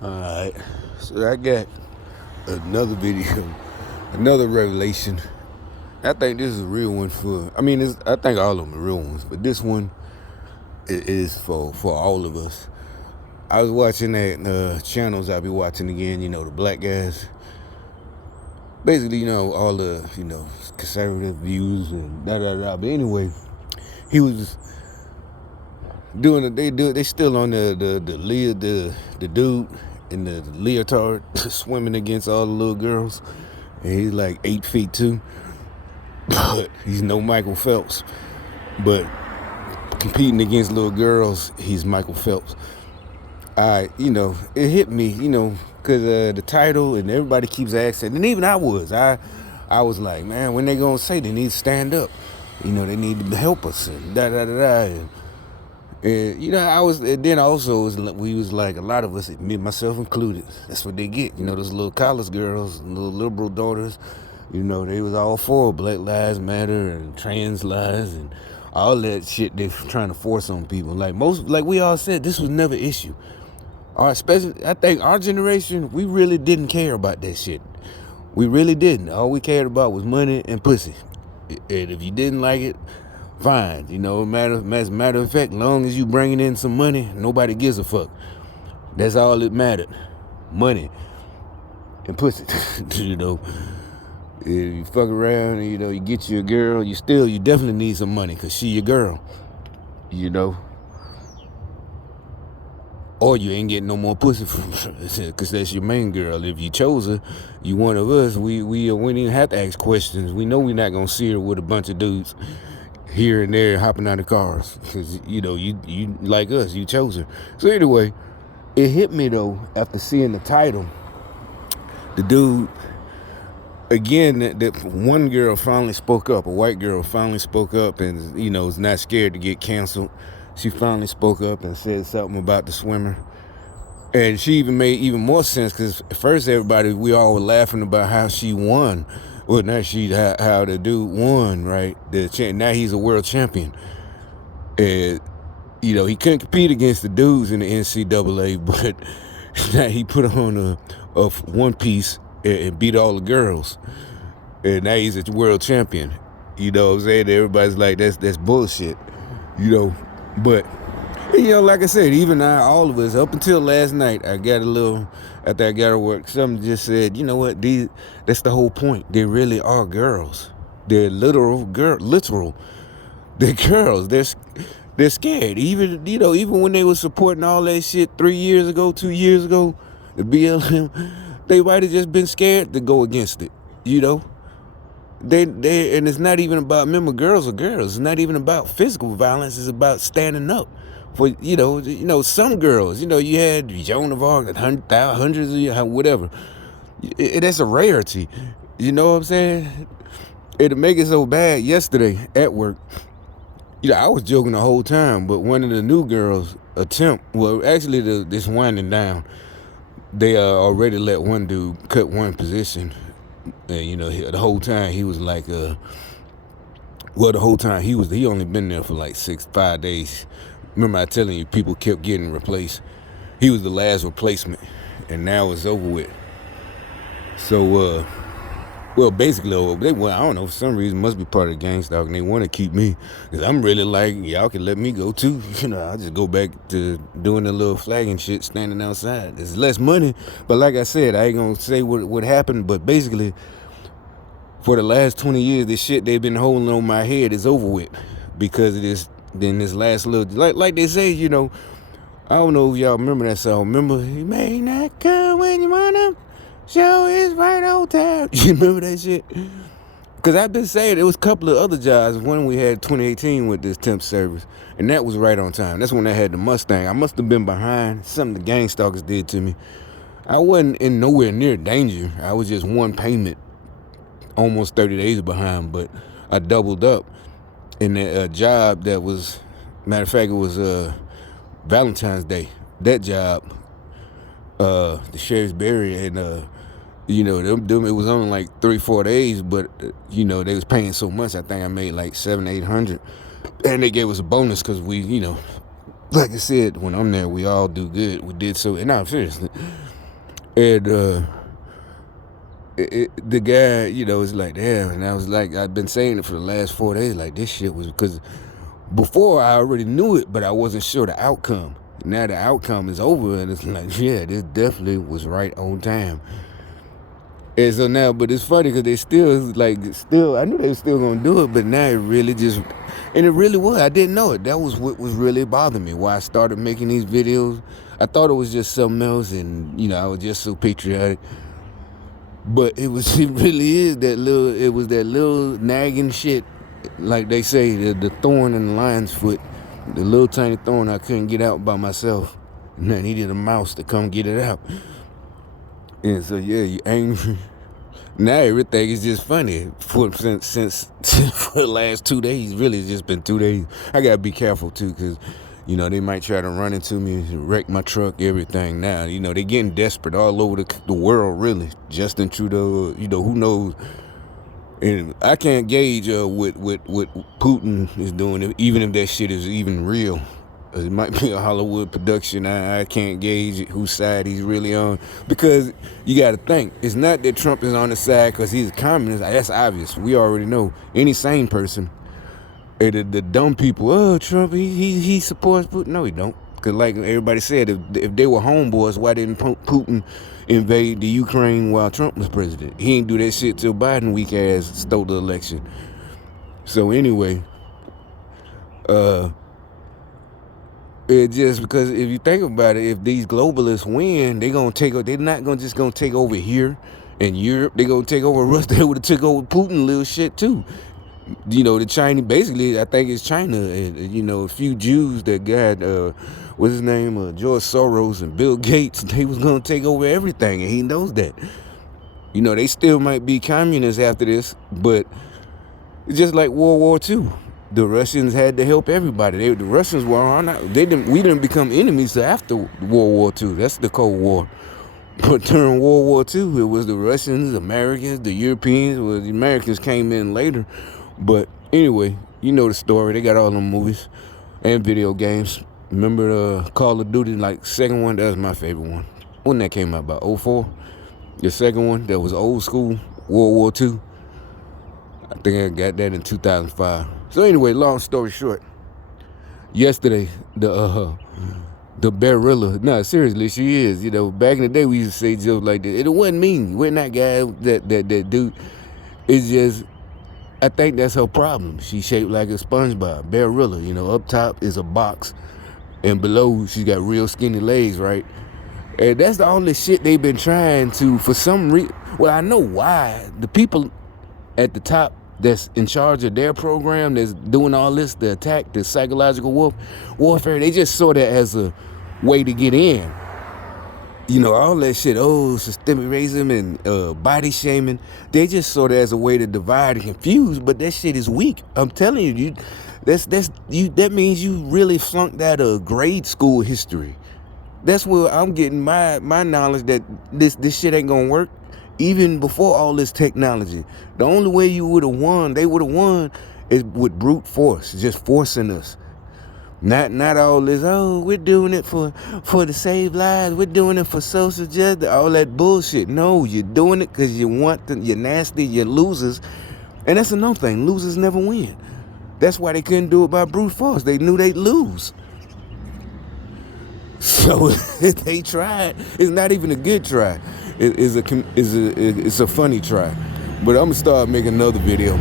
Alright, so I got another video, another revelation. I think this is a real one I think all of them are real ones, but this one is for all of us. I was watching that channels I be watching again, the black guys. Basically, all the, conservative views and da-da-da. But anyway, he was they still on the dude in the leotard swimming against all the little girls, and he's like 8 feet too, but he's no Michael Phelps, but competing against little girls, he's Michael Phelps. It hit me, because the title, and everybody keeps asking, and even I was like, man, when they gonna say they need to stand up, they need to help us and da da da da. And we was like, a lot of us, me myself included, that's what they get. Those little college girls, little liberal daughters, they was all for Black Lives Matter and trans lives and all that shit they're trying to force on people. Like we all said, this was never an issue. Especially, I think our generation, we really didn't care about that shit. We really didn't. All we cared about was money and pussy. And if you didn't like it, fine. As a matter of fact, long as you bringing in some money, nobody gives a fuck. That's all that mattered. Money and pussy. If you fuck around and, you get you a girl, you definitely need some money because she your girl. Or you ain't getting no more pussy from her because that's your main girl. If you chose her, you one of us. We didn't even have to ask questions. We know we're not gonna see her with a bunch of dudes here and there hopping out of cars because you like us, you chose her. So anyway, it hit me though after seeing the title. The dude again, that one girl finally spoke up. A white girl finally spoke up and is not scared to get canceled. She finally spoke up and said something about the swimmer. And she even made even more sense because at first we all were laughing about how she won. Well, now how the dude won, right? Now he's a world champion. And, he couldn't compete against the dudes in the NCAA, but now he put on a one piece and beat all the girls. And now he's a world champion. You know what I'm saying? Everybody's like, that's bullshit. But like I said, even all of us, up until last night, after I got to work, something just said, you know what, that's the whole point. They really are girls. They're literal. They're girls. They're scared. Even when they were supporting all that shit 2 years ago, the BLM, they might have just been scared to go against it. And it's not even about, remember, girls are girls. It's not even about physical violence. It's about standing up for, some girls. You had Joan of Arc, hundreds of whatever. That's a rarity. You know what I'm saying? It'll make it so bad. Yesterday at work, I was joking the whole time, but one of the new girls this winding down, they already let one dude cut one position. And, the whole time he was like, the whole time he only been there for like 5 days. Remember I telling you, people kept getting replaced. He was the last replacement, and now it's over with. So, basically, I don't know, for some reason, must be part of the gang stalk, and they want to keep me, because I'm really like, y'all can let me go too. I'll just go back to doing the little flagging shit, standing outside. There's less money, but like I said, I ain't going to say what happened, but basically, for the last 20 years, this shit they've been holding on my head is over with, because of this, then this last little, like they say, I don't know if y'all remember that song. Remember, he may not come when you want him. Show is right on time. You remember that shit? Because I've been saying there was a couple of other jobs. One we had 2018 with this temp service, and that was right on time. That's when I had the Mustang. I must have been behind something the gang stalkers did to me. I wasn't in nowhere near danger. I was just one payment, almost 30 days behind, but I doubled up in a job that was, matter of fact, it was Valentine's Day. That job, the sheriff's barrier, and them, it was only like 3-4 days, but they was paying so much. I think I made like $700-800, and they gave us a bonus because we, like I said, when I'm there, we all do good. We did so, and I'm seriously, And the guy, is like, damn. And I was like, I've been saying it for the last 4 days. Like, this shit was because before I already knew it, but I wasn't sure the outcome. Now the outcome is over, and it's like, yeah, this definitely was right on time. And so now, but it's funny because they still, I knew they were still gonna do it, but now it really just, and it really was. I didn't know it. That was what was really bothering me. Why I started making these videos. I thought it was just something else, and I was just so patriotic. But it really is that little. It was that little nagging shit, like they say, the thorn in the lion's foot, the little tiny thorn I couldn't get out by myself, and I needed a mouse to come get it out. And so yeah, you angry. Now everything is just funny. Since for the last 2 days, really, it's just been 2 days. I gotta be careful too, cause they might try to run into me, wreck my truck, everything. Now, they're getting desperate all over the world, really. Justin Trudeau, who knows? And I can't gauge what Putin is doing, even if that shit is even real. It might be a Hollywood production. I can't gauge whose side he's really on. Because you got to think, it's not that Trump is on the side because he's a communist. That's obvious. We already know. Any sane person, the dumb people, oh, Trump, he supports Putin. No, he don't. Because like everybody said, if they were homeboys, why didn't Putin invade the Ukraine while Trump was president? He ain't do that shit till Biden weak ass stole the election. So anyway, it just because if you think about it, if these globalists win, they're not gonna take over here in Europe. They're gonna take over Russia. They would have took over Putin little shit too. The Chinese, basically, I think it's China and, a few Jews that got, what's his name, George Soros and Bill Gates, they was going to take over everything, and he knows that. They still might be communists after this, but it's just like World War II. The Russians had to help everybody. The Russians were we didn't become enemies till after World War II. That's the Cold War. But during World War II, it was the Russians, Americans, the Europeans. Well, the Americans came in later. But anyway, the story. They got all them movies and video games. Remember Call of Duty, like second one? That was my favorite one. When that came out, about 2004. The second one, that was old school, World War II. I think I got that in 2005. So anyway, long story short, yesterday, the Barilla, no, seriously, she is. Back in the day, we used to say jokes like that. It wasn't mean. We're not guy that dude. It's just, I think that's her problem. She's shaped like a SpongeBob, Barilla. Up top is a box, and below she's got real skinny legs, right? And that's the only shit they've been trying to, for some reason. Well, I know why. The people at the top that's in charge of their program, that's doing all this, the attack, the psychological warfare, they just saw that as a way to get in. All that shit, systemic racism and body shaming, they just saw that as a way to divide and confuse, but that shit is weak. I'm telling you, that means you really flunked out of grade school history. That's where I'm getting my knowledge that this shit ain't gonna work. Even before all this technology, the only way they would have won, is with brute force, just forcing us. Not all this, we're doing it for to save lives, we're doing it for social justice, all that bullshit. No, you're doing it because you're nasty, you're losers. And that's another thing, losers never win. That's why they couldn't do it by brute force. They knew they'd lose. So they tried. It's not even a good try. It's a funny try. But I'm gonna start making another video.